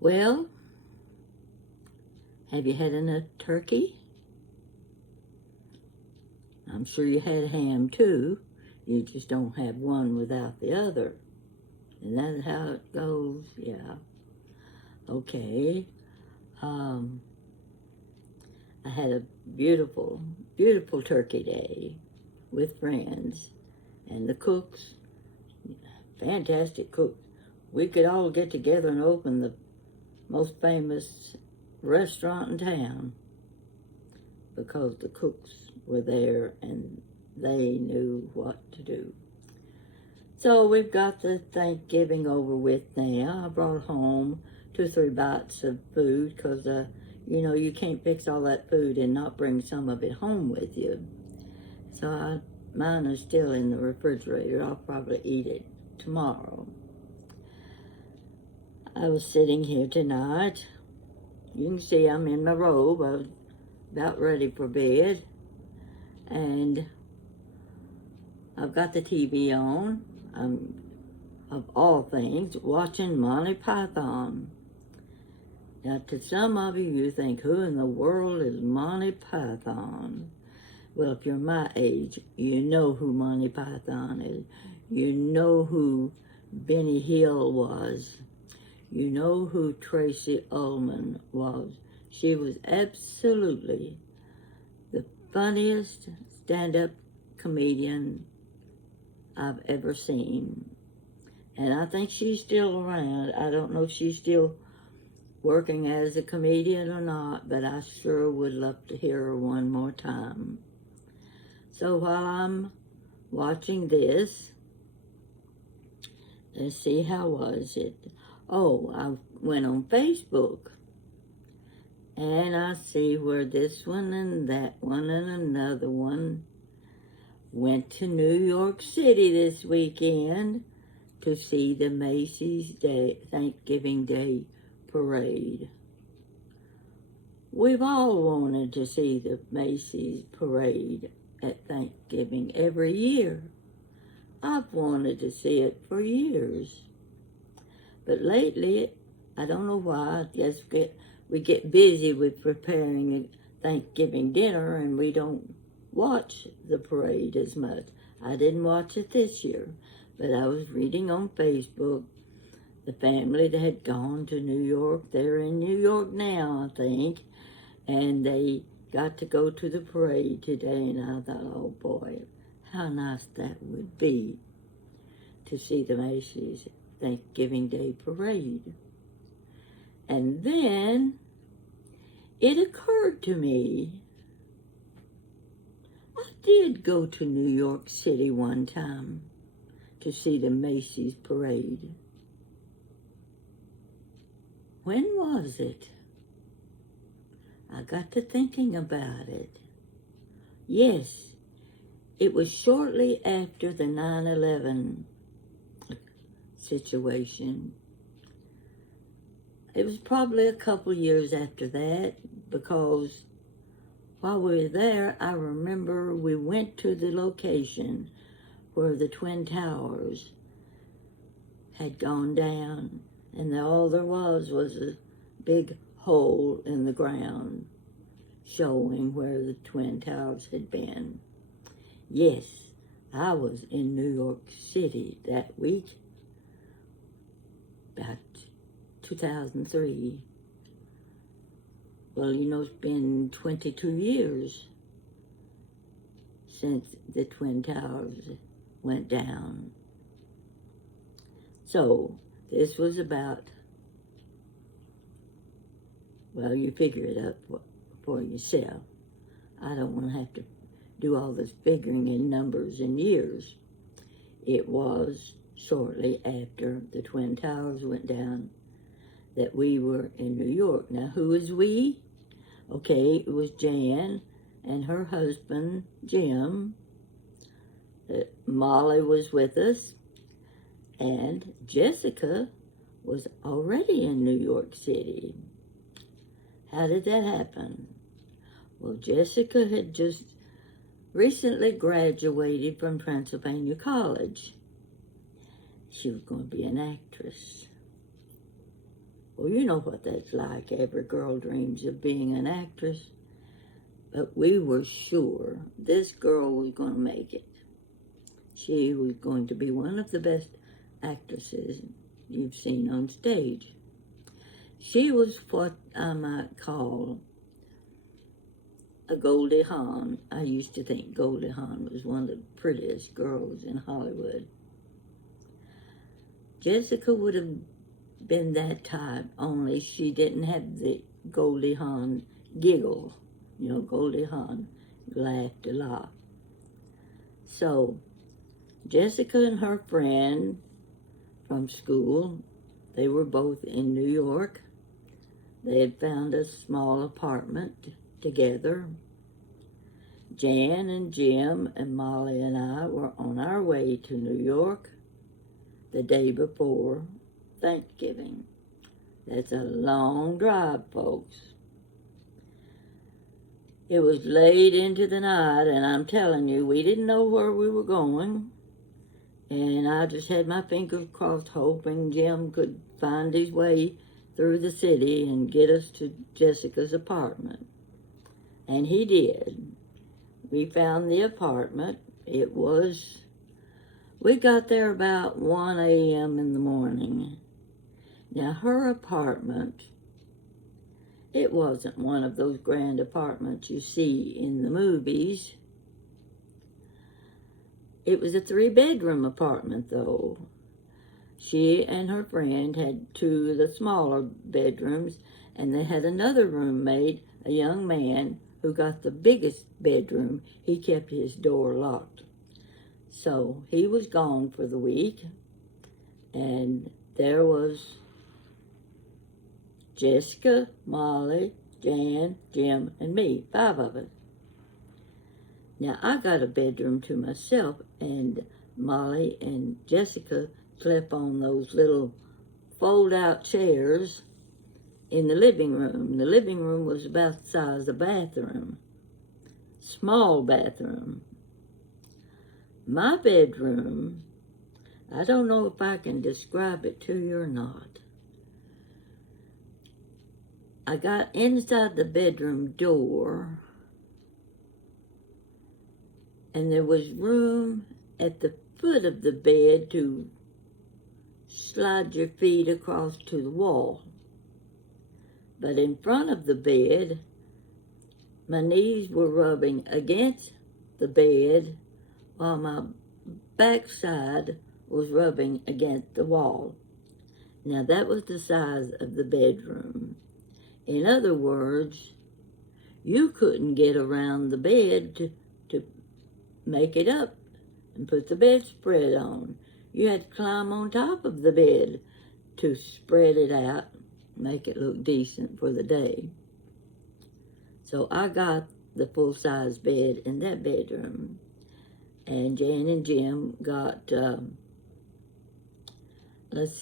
Well, have you had enough turkey? I'm sure you had ham too. You just don't have one without the other. And that's how it goes, yeah. Okay. I had a beautiful, beautiful turkey day with friends. And the cooks, fantastic cooks. We could all get together and open the most famous restaurant in town because the cooks were there and they knew what to do. So we've got the Thanksgiving over with now. I brought home 2 or 3 bites of food because, you can't fix all that food and not bring some of it home with you. So mine is still in the refrigerator. I'll probably eat it tomorrow. I was sitting here tonight. You can see I'm in my robe. I was about ready for bed. And I've got the TV on. I'm, of all things, watching Monty Python. Now, to some of you, you think, who in the world is Monty Python? Well, if you're my age, you know who Monty Python is. You know who Benny Hill was. You know who Tracy Ullman was. She was absolutely the funniest stand-up comedian I've ever seen. And I think she's still around. I don't know if she's still working as a comedian or not, but I sure would love to hear her one more time. So while I'm watching this, let's see, how was it? Oh, I went on Facebook, and I see where this one and that one and another one went to New York City this weekend to see the Macy's Thanksgiving Day Parade. We've all wanted to see the Macy's Parade at Thanksgiving every year. I've wanted to see it for years. But lately, I don't know why, I guess we get busy with preparing a Thanksgiving dinner and we don't watch the parade as much. I didn't watch it this year, but I was reading on Facebook the family that had gone to New York. They're in New York now, I think, and they got to go to the parade today, and I thought, oh boy, how nice that would be to see the Macy's Thanksgiving Day Parade. And then it occurred to me, I did go to New York City one time to see the Macy's Parade. When was it? I got to thinking about it. Yes, it was shortly after the 9/11 situation. It was probably a couple years after that, because while we were there, I remember we went to the location where the Twin Towers had gone down, and all there was a big hole in the ground showing where the Twin Towers had been. Yes, I was in New York City that week, about 2003. Well, it's been 22 years since the Twin Towers went down. So, this was about, well, you figure it out for yourself. I don't want to have to do all this figuring in numbers and years. It was shortly after the Twin Towers went down that we were in New York. Now, who is we? Okay, it was Jan and her husband, Jim. Molly was with us, and Jessica was already in New York City. How did that happen? Well, Jessica had just recently graduated from Pennsylvania College. She was going to be an actress. Well, you know what that's like. Every girl dreams of being an actress. But we were sure this girl was going to make it. She was going to be one of the best actresses you've seen on stage. She was what I might call a Goldie Hawn. I used to think Goldie Hawn was one of the prettiest girls in Hollywood. Jessica would have been that type, only she didn't have the Goldie Hawn giggle. You know, Goldie Hawn laughed a lot. So, Jessica and her friend from school, they were both in New York. They had found a small apartment together. Jan and Jim and Molly and I were on our way to New York the day before Thanksgiving. That's a long drive, folks. It was late into the night, and I'm telling you, we didn't know where we were going. And I just had my fingers crossed, hoping Jim could find his way through the city and get us to Jessica's apartment. And he did. We found the apartment. We got there about 1 a.m. in the morning. Now, her apartment, it wasn't one of those grand apartments you see in the movies. It was a 3-bedroom apartment, though. She and her friend had 2 of the smaller bedrooms, and they had another roommate, a young man, who got the biggest bedroom. He kept his door locked. So he was gone for the week, and there was Jessica, Molly, Jan, Jim, and me, 5 of us. Now, I got a bedroom to myself, and Molly and Jessica slept on those little fold-out chairs in the living room. The living room was about the size of the bathroom. Small bathroom. My bedroom, I don't know if I can describe it to you or not. I got inside the bedroom door, and there was room at the foot of the bed to slide your feet across to the wall. But in front of the bed, my knees were rubbing against the bed while my backside was rubbing against the wall. Now, that was the size of the bedroom. In other words, you couldn't get around the bed to make it up and put the bedspread on. You had to climb on top of the bed to spread it out, make it look decent for the day. So I got the full-size bed in that bedroom. And Jan and Jim got, it was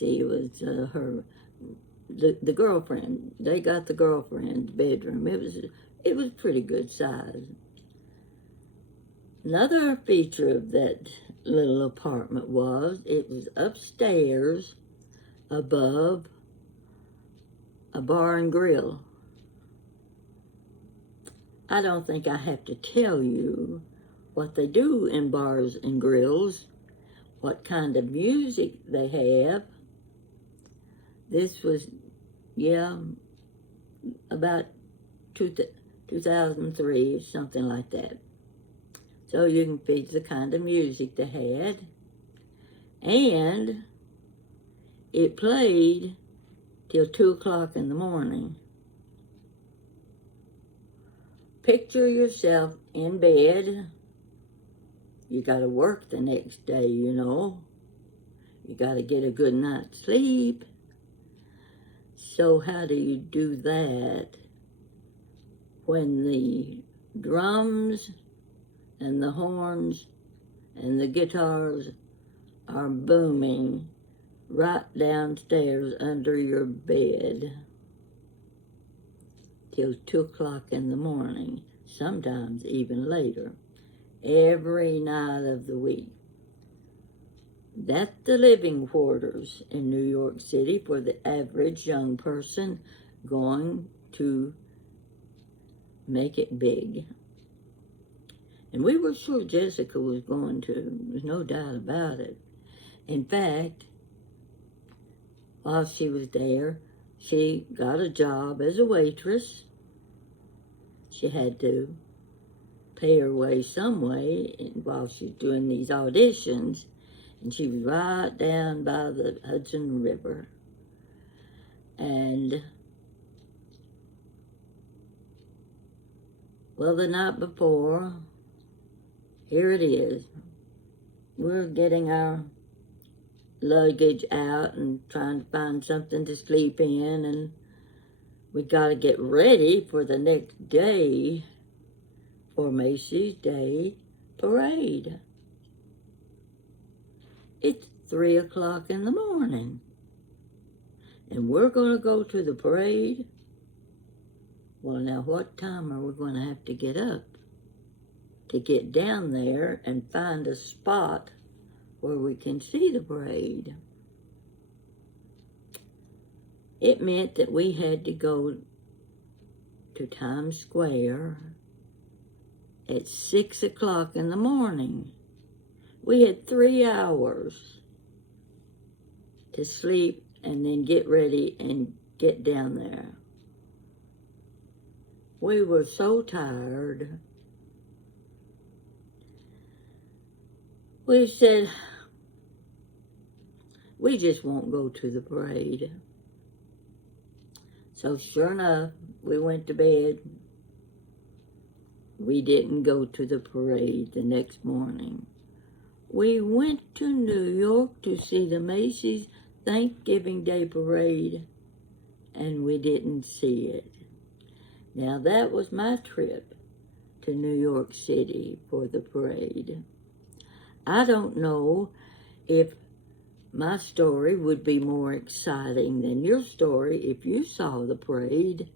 the girlfriend. They got the girlfriend's bedroom. It was pretty good size. Another feature of that little apartment was it was upstairs above a bar and grill. I don't think I have to tell you what they do in bars and grills, what kind of music they have. This was, about 2003, something like that. So you can pick the kind of music they had. And it played till 2 o'clock in the morning. Picture yourself in bed. You got to work the next day, you know. You got to get a good night's sleep. So how do you do that when the drums and the horns and the guitars are booming right downstairs under your bed till 2 o'clock in the morning, sometimes even later, every night of the week? That's the living quarters in New York City for the average young person going to make it big. And we were sure Jessica was going to. There's no doubt about it. In fact, while she was there, she got a job as a waitress. She had to pay her way some way while she's doing these auditions. And she was right down by the Hudson River. And, well, the night before, here it is. We're getting our luggage out and trying to find something to sleep in, and we got to get ready for the next day for Macy's Day Parade. It's 3 o'clock in the morning, and we're going to go to the parade. Well, now what time are we going to have to get up to get down there and find a spot where we can see the parade? It meant that we had to go to Times Square at 6 o'clock in the morning. We had 3 hours to sleep and then get ready and get down there. We were so tired. We said, we just won't go to the parade. So sure enough, we went to bed. We didn't go to the parade the next morning. We went to New York to see the Macy's Thanksgiving Day Parade, and we didn't see it. Now that was my trip to New York City for the parade. I don't know if my story would be more exciting than your story if you saw the parade,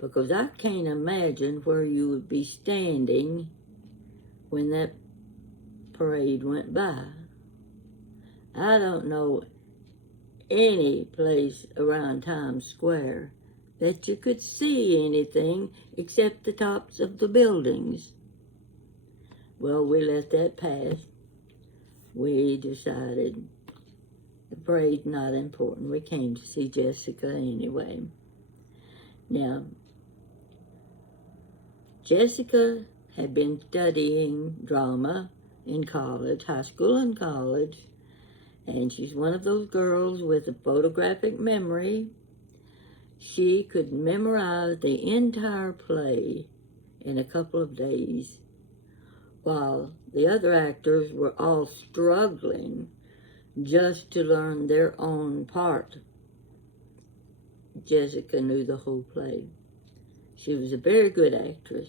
because I can't imagine where you would be standing when that parade went by. I don't know any place around Times Square that you could see anything except the tops of the buildings. Well, we let that pass. We decided the parade's not important. We came to see Jessica anyway. Now, Jessica had been studying drama in college, high school and college, and she's one of those girls with a photographic memory. She could memorize the entire play in a couple of days, while the other actors were all struggling just to learn their own part. Jessica knew the whole play. She was a very good actress.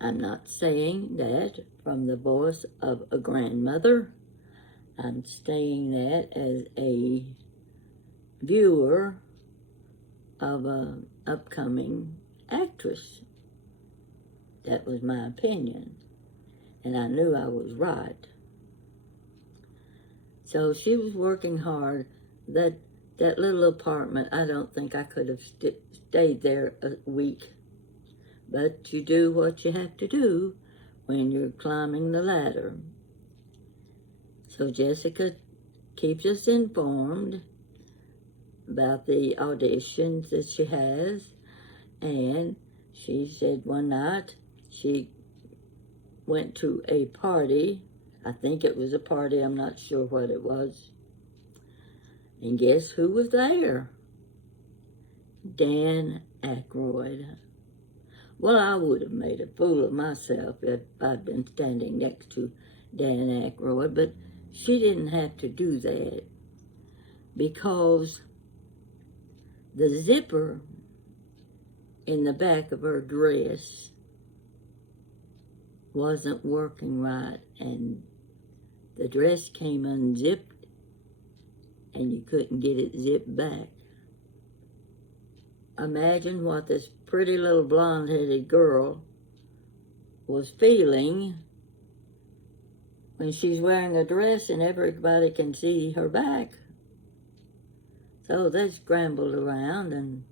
I'm not saying that from the voice of a grandmother. I'm saying that as a viewer of an upcoming actress. That was my opinion, and I knew I was right. So she was working hard. That little apartment, I don't think I could have stayed there a week. But you do what you have to do when you're climbing the ladder. So Jessica keeps us informed about the auditions that she has. And she said one night she went to a party. I think it was a party, I'm not sure what it was. And guess who was there? Dan Aykroyd. Well, I would have made a fool of myself if I'd been standing next to Dan Aykroyd, but she didn't have to do that because the zipper in the back of her dress wasn't working right, and the dress came unzipped and you couldn't get it zipped back. Imagine what this pretty little blonde-headed girl was feeling when she's wearing a dress and everybody can see her back. So they scrambled around, and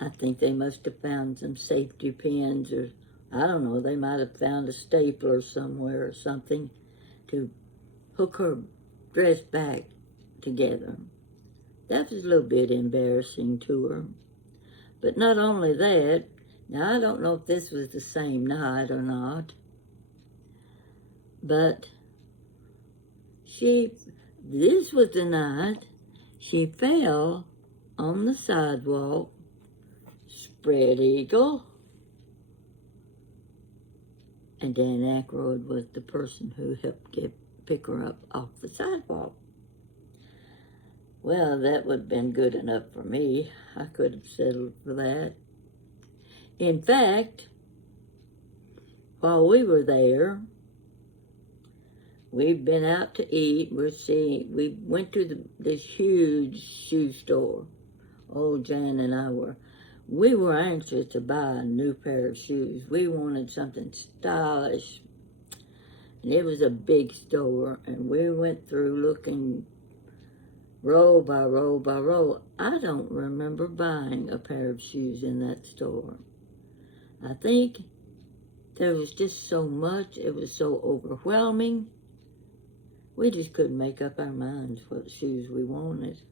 I think they must have found some safety pins, or I don't know, they might have found a stapler somewhere or something to hook her dress back together. That was a little bit embarrassing to her. But not only that, now I don't know if this was the same night or not, but this was the night she fell on the sidewalk, spread eagle, and Dan Aykroyd was the person who helped pick her up off the sidewalk. Well, that would have been good enough for me. I could have settled for that. In fact, while we were there, we'd been out to eat. We went to this huge shoe store. Old Jan and I we were anxious to buy a new pair of shoes. We wanted something stylish. And it was a big store, and we went through looking row by row by row. I don't remember buying a pair of shoes in that store. I think there was just so much. It was so overwhelming. We just couldn't make up our minds what shoes we wanted.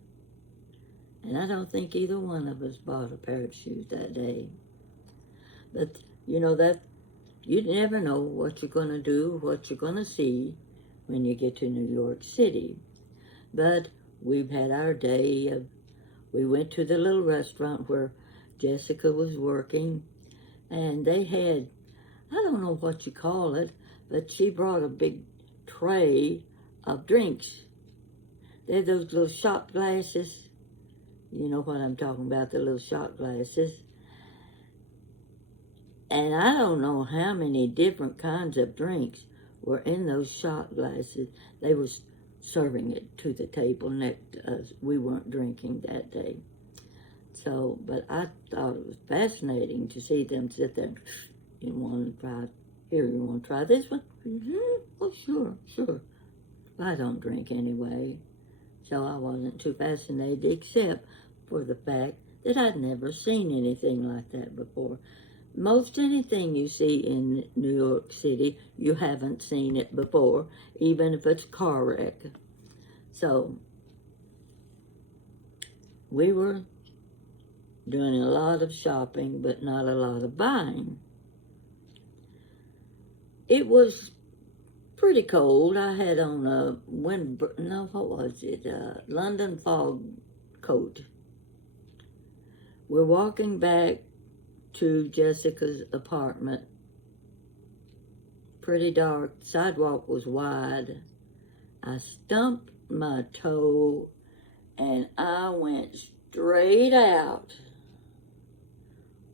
And I don't think either one of us bought a pair of shoes that day. But, that you never know what you're going to do, what you're going to see when you get to New York City. But we've had our day. We went to the little restaurant where Jessica was working, and they had, I don't know what you call it, but she brought a big tray of drinks. They're those little shot glasses. You know what I'm talking about, the little shot glasses. And I don't know how many different kinds of drinks were in those shot glasses. They were serving it to the table next to us. We weren't drinking that day. So, but I thought it was fascinating to see them sit there. You want to try, here, you want to try this one? Mm-hmm. Oh, sure. I don't drink anyway. So I wasn't too fascinated, except for the fact that I'd never seen anything like that before. Most anything you see in New York City, you haven't seen it before, even if it's a car wreck. So, we were doing a lot of shopping, but not a lot of buying. It was pretty cold. I had on a London fog coat. We're walking back to Jessica's apartment. Pretty dark. Sidewalk was wide. I stumped my toe and I went straight out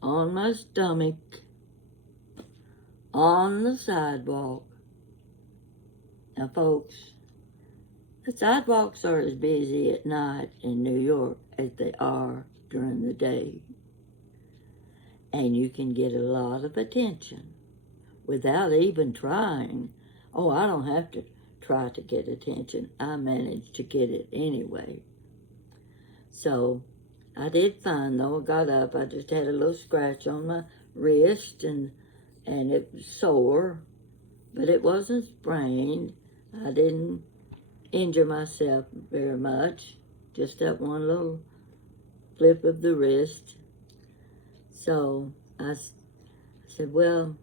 on my stomach on the sidewalk. Now, folks, the sidewalks are as busy at night in New York as they are during the day. And you can get a lot of attention without even trying. Oh, I don't have to try to get attention. I managed to get it anyway. So I did fine, though. I got up. I just had a little scratch on my wrist, and it was sore, but it wasn't sprained. I didn't injure myself very much, just that one little flip of the wrist. So I said, well,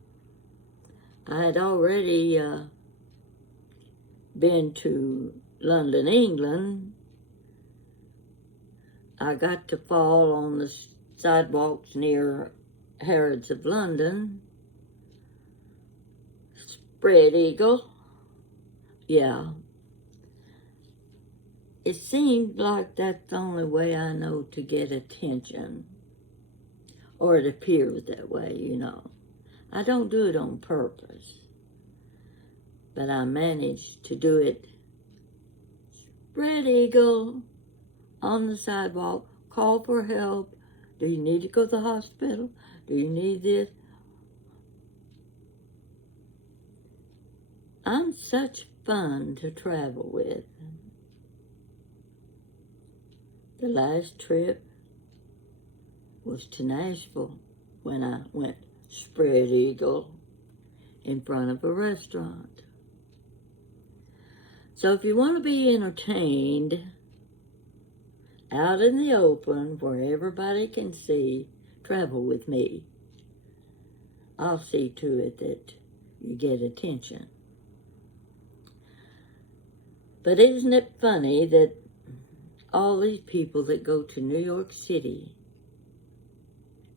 I had already been to London, England. I got to fall on the sidewalks near Harrods of London. Spread eagle. Yeah. It seemed like that's the only way I know to get attention. Or it appears that way, I don't do it on purpose. But I managed to do it. Spread eagle on the sidewalk. Call for help. Do you need to go to the hospital? Do you need this? I'm such fun to travel with. The last trip was to Nashville when I went spread eagle in front of a restaurant. So if you want to be entertained out in the open where everybody can see, travel with me. I'll see to it that you get attention. But isn't it funny that all these people that go to New York City,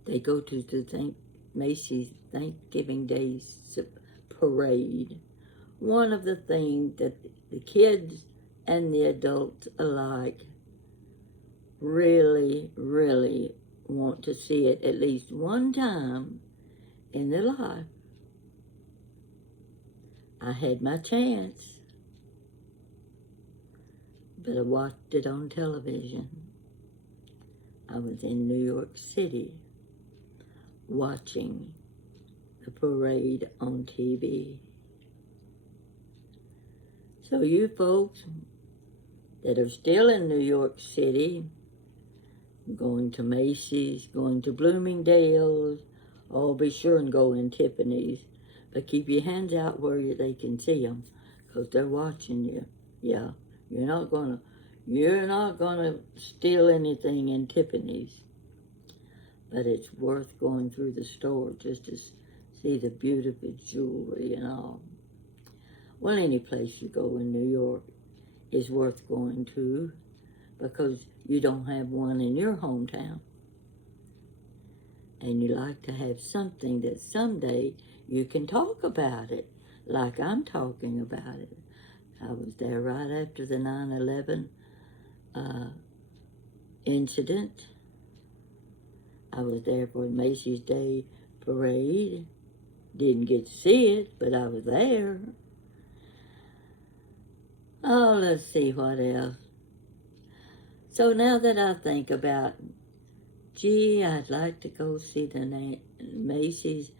they go to the Macy's Thanksgiving Day parade. One of the things that the kids and the adults alike really, really want to see it at least one time in their life. I had my chance, but I watched it on television. I was in New York City watching the parade on TV. So you folks that are still in New York City, going to Macy's, going to Bloomingdale's, oh, be sure and go in Tiffany's. But keep your hands out where they can see them, because they're watching you. Yeah, you're not gonna steal anything in Tiffany's. But it's worth going through the store just to see the beautiful jewelry and all. Well, any place you go in New York is worth going to, because you don't have one in your hometown. And you like to have something that someday you can talk about it, like I'm talking about it. I was there right after the 9/11 incident. I was there for the Macy's Day Parade. Didn't get to see it, but I was there. Oh, let's see what else. So now that I think about, gee, I'd like to go see the Macy's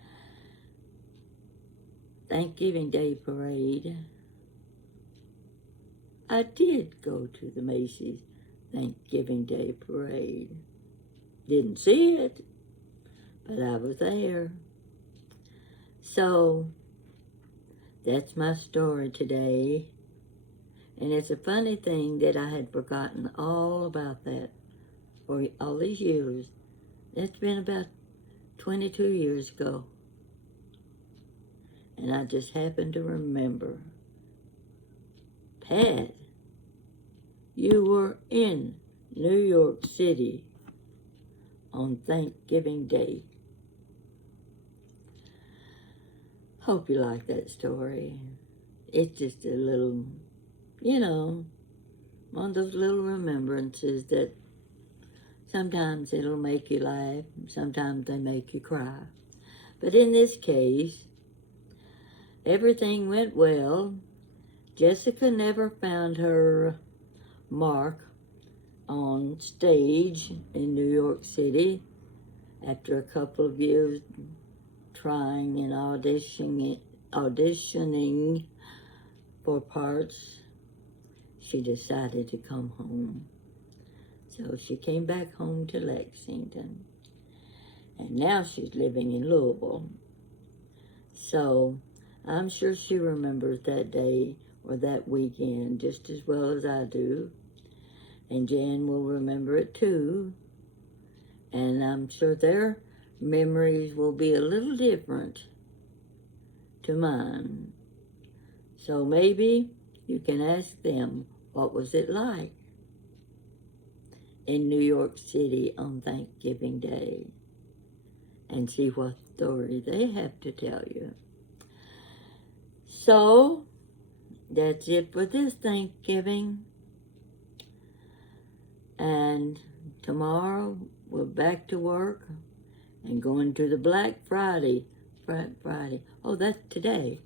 Thanksgiving Day Parade. I did go to the Macy's Thanksgiving Day Parade. Didn't see it, but I was there. So, that's my story today. And it's a funny thing that I had forgotten all about that for all these years. That's been about 22 years ago. And I just happened to remember. Pat, you were in New York City on Thanksgiving Day. Hope you like that story. It's just a little, one of those little remembrances that sometimes it'll make you laugh, sometimes they make you cry. But in this case, everything went well. Jessica never found her mark on stage in New York City after a couple of years trying and auditioning for parts. She decided to come home. So she came back home to Lexington. And now she's living in Louisville. So I'm sure she remembers that day or that weekend just as well as I do. And Jan will remember it too. And I'm sure their memories will be a little different to mine. So maybe you can ask them, what was it like in New York City on Thanksgiving Day? And see what story they have to tell you. So, that's it for this Thanksgiving. And tomorrow, we're back to work and going to the Black Friday. Friday. Oh, that's today.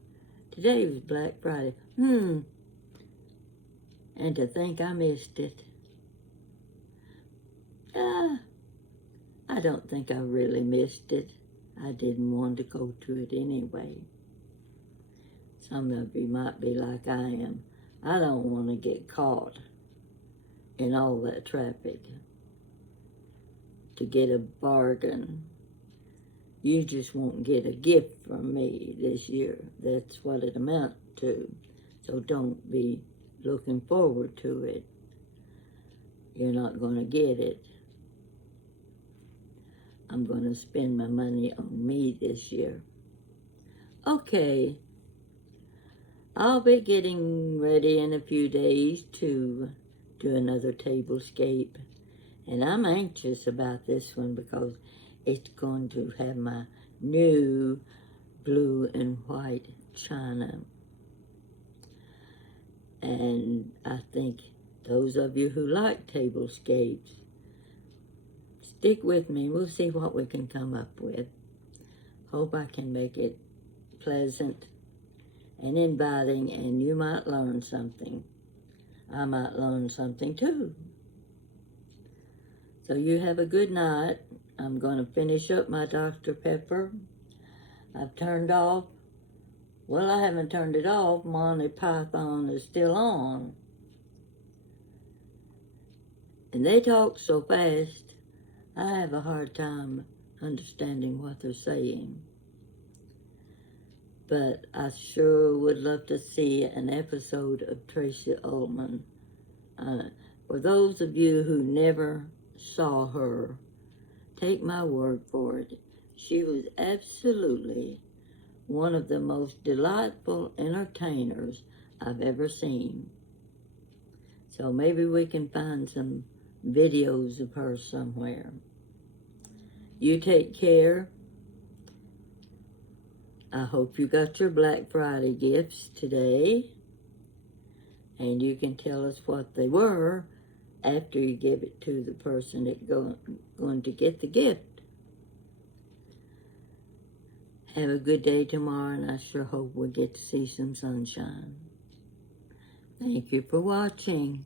Today was Black Friday. And to think I missed it. I don't think I really missed it. I didn't want to go to it anyway. Some of you might be like I am. I don't want to get caught in all that traffic to get a bargain. You just won't get a gift from me this year. That's what it amounts to. So don't be looking forward to it. You're not going to get it. I'm going to spend my money on me this year. Okay. I'll be getting ready in a few days to do another tablescape. And I'm anxious about this one because it's going to have my new blue and white china. And I think those of you who like tablescapes, stick with me. We'll see what we can come up with. Hope I can make it pleasant and inviting, and you might learn something. I might learn something too. So you have a good night. I'm going to finish up my Dr. Pepper. I've turned off. Well, I haven't turned it off. Monty Python is still on. And they talk so fast, I have a hard time understanding what they're saying. But I sure would love to see an episode of Tracy Ullman. For those of you who never saw her, take my word for it. She was absolutely one of the most delightful entertainers I've ever seen. So maybe we can find some videos of her somewhere. You take care. I hope you got your Black Friday gifts today. And you can tell us what they were after you give it to the person that's going to get the gift. Have a good day tomorrow, and I sure hope we get to see some sunshine. Thank you for watching.